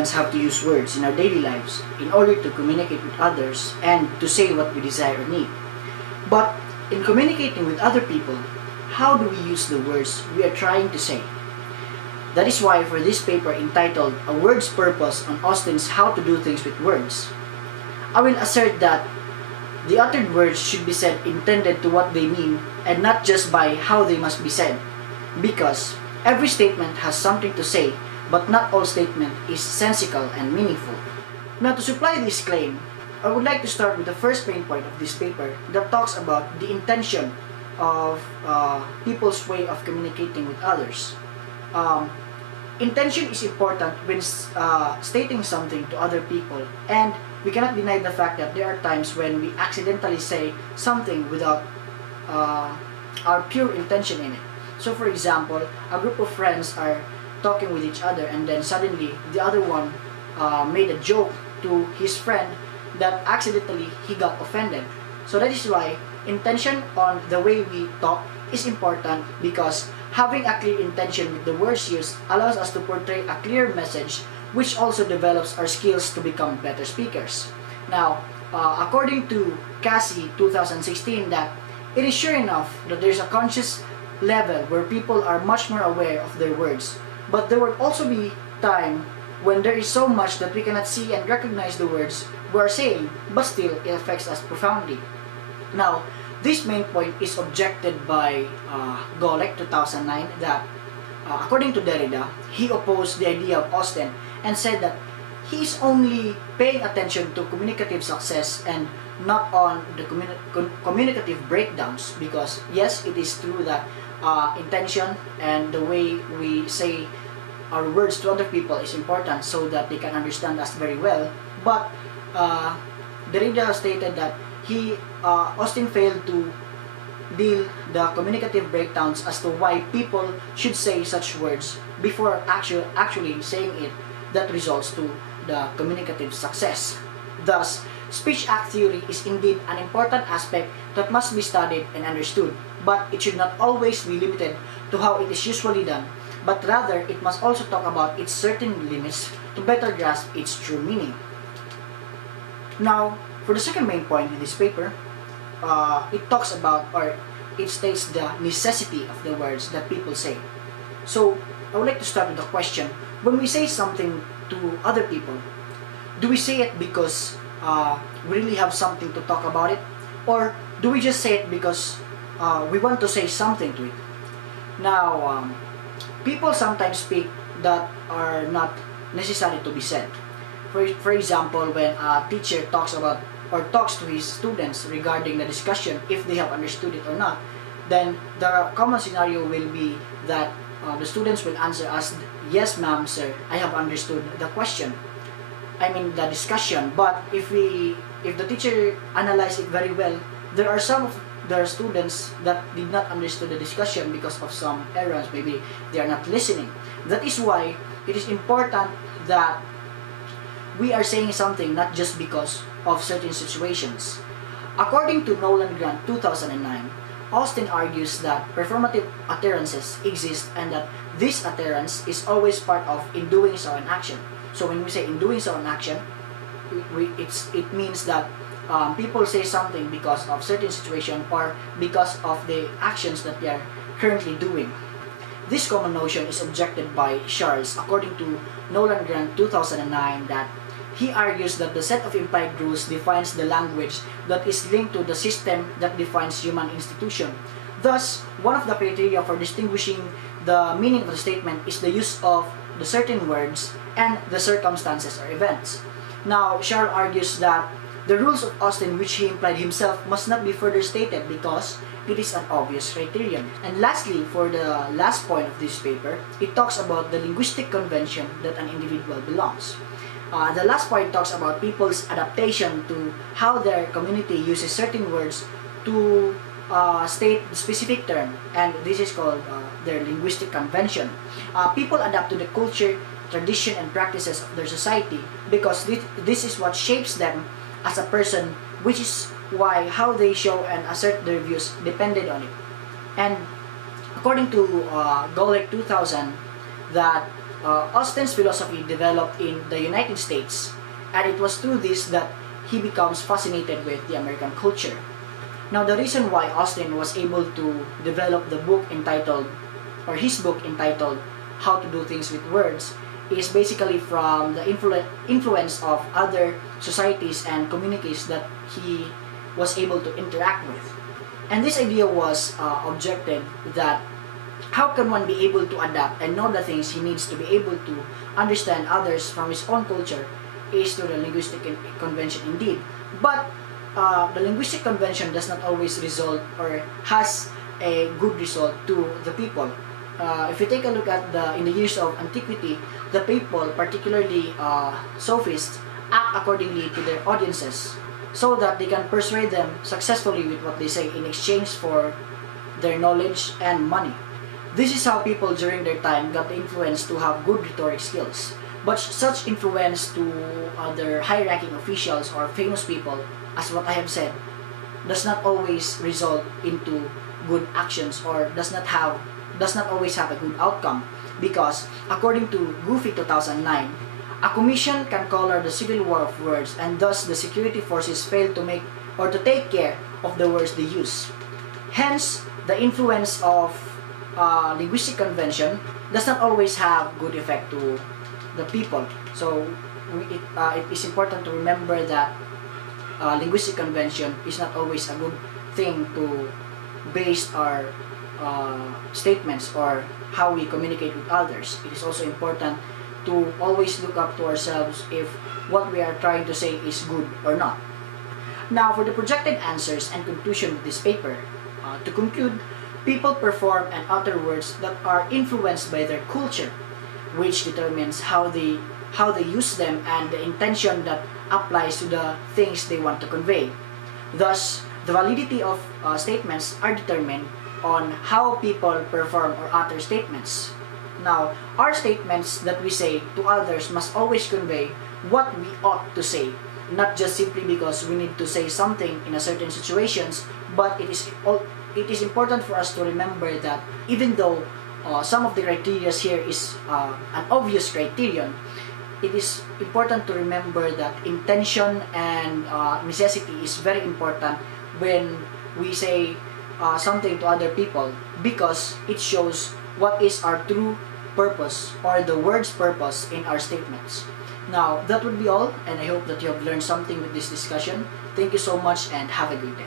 humans have to use words in our daily lives in order to communicate with others and to say what we desire or need. But in communicating with other people, how do we use the words we are trying to say? That is why for this paper entitled A Word's Purpose on Austin's How to Do Things with Words, I will assert that the uttered words should be said intended to what they mean and not just by how they must be said, because every statement has something to say, but not all statement is sensical and meaningful. Now, to supply this claim, I would like to start with the first main point of this paper that talks about the intention of people's way of communicating with others. Intention is important when stating something to other people, and we cannot deny the fact that there are times when we accidentally say something without our pure intention in it. So for example, a group of friends are talking with each other, and then suddenly the other one made a joke to his friend that accidentally he got offended. So that is why intention on the way we talk is important, because having a clear intention with the words used allows us to portray a clear message, which also develops our skills to become better speakers. Now, according to Cassie 2016, that it is sure enough that there's a conscious level where people are much more aware of their words, but there will also be time when there is so much that we cannot see and recognize the words we are saying, but still it affects us profoundly. Now, this main point is objected by Golek 2009, that according to Derrida, he opposed the idea of Austin and said that he is only paying attention to communicative success and not on the communicative breakdowns, because yes, it is true that intention and the way we say our words to other people is important so that they can understand us very well, but Derrida stated that Austin failed to deal the communicative breakdowns as to why people should say such words before actually saying it that results to the communicative success. Thus, speech act theory is indeed an important aspect that must be studied and understood, but it should not always be limited to how it is usually done, but rather it must also talk about its certain limits to better grasp its true meaning. Now, for the second main point in this paper, it talks about, or it states the necessity of the words that people say. So, I would like to start with the question, when we say something to other people, do we say it because we really have something to talk about it? Or do we just say it because we want to say something to it? Now, people sometimes speak that are not necessary to be said. For example, when a teacher talks about or talks to his students regarding the discussion, if they have understood it or not, then the common scenario will be that the students will answer us, yes ma'am, sir, I have understood the question, I mean the discussion. But if the teacher analyze it very well, there are some of the students that did not understand the discussion because of some errors, maybe they are not listening. That is why it is important that we are saying something not just because of certain situations. According to Nolan Grant 2009, Austin argues that performative utterances exist and that this utterance is always part of in doing so an action. So when we say in doing so an action, it means that people say something because of certain situation or because of the actions that they are currently doing. This common notion is objected by Charles according to Nolan Grant 2009, that he argues that the set of implied rules defines the language that is linked to the system that defines human institution. Thus, one of the criteria for distinguishing the meaning of the statement is the use of the certain words and the circumstances or events. Now, Charles argues that the rules of Austin which he implied himself must not be further stated because it is an obvious criterion. And lastly, for the last point of this paper, it talks about the linguistic convention that an individual belongs. The last point talks about people's adaptation to how their community uses certain words to state the specific term, and this is called their linguistic convention. People adapt to the culture, tradition, and practices of their society because this is what shapes them as a person, which is why how they show and assert their views depended on it. And according to Golek 2000, that Austin's philosophy developed in the United States, and it was through this that he becomes fascinated with the American culture. Now, the reason why Austin was able to develop the book entitled, or his book entitled, How to Do Things with Words, is basically from the influence of other societies and communities that he was able to interact with. And this idea was objected that how can one be able to adapt and know the things he needs to be able to understand others from his own culture is through the linguistic convention indeed. But the linguistic convention does not always result or has a good result to the people. If you take a look at in the years of antiquity, the people, particularly sophists, act accordingly to their audiences so that they can persuade them successfully with what they say in exchange for their knowledge and money. This is how people during their time got the influence to have good rhetoric skills. But such influence to other high-ranking officials or famous people, as what I have said, does not always result into good actions or does not always have a good outcome, because according to Goofy 2009, a commission can color the civil war of words, and thus the security forces fail to make or to take care of the words they use. Hence, the influence of linguistic convention does not always have good effect to the people. So it is important to remember that linguistic convention is not always a good thing to base our statements or how we communicate with others. It is also important to always look up to ourselves if what we are trying to say is good or not. Now, for the projected answers and conclusion of this paper, to conclude, people perform and utter words that are influenced by their culture, which determines how they use them and the intention that applies to the things they want to convey. Thus, the validity of statements are determined on how people perform or utter statements. Now, our statements that we say to others must always convey what we ought to say, not just simply because we need to say something in a certain situations, but it is important for us to remember that even though some of the criteria here is an obvious criterion, it is important to remember that intention and necessity is very important when we say something to other people, because it shows what is our true purpose or the word's purpose in our statements. Now, that would be all, and I hope that you have learned something with this discussion. Thank you so much and have a good day.